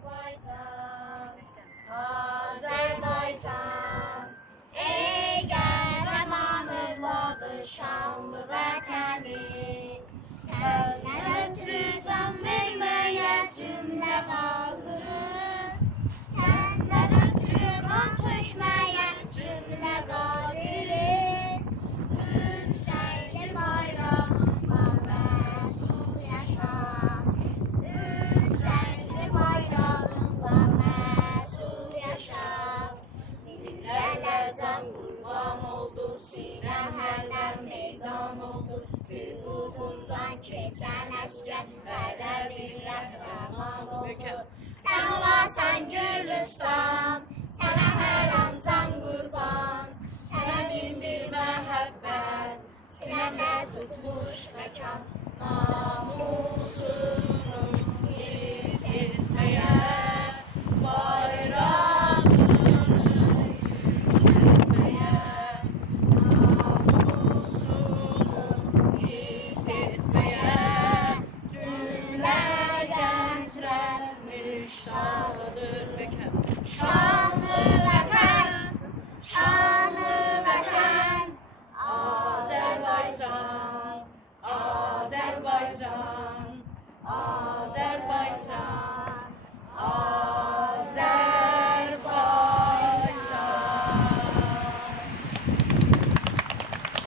Azerbaycan, Azerbaycan, ey qəhrəman övladı şanlı vətəni, səndən ötürü can verməyə cümlə hazırız, səndən ötürü qan tökməyə cümlə qadiriz, yüksəkli bayrağınla məsul yaşa, yüksəkli bayrağınla məsul yaşa, millələr can qurban oldu, sinəm hərdən meydan oldu, hüququndan keçən əskər bədəvin qəhrəman oldu. Sən olasan Gülüstan, sənə hər an can qurban, sənə min bir məhəbbət, sinəmdə tutmuş məkan, namusunuz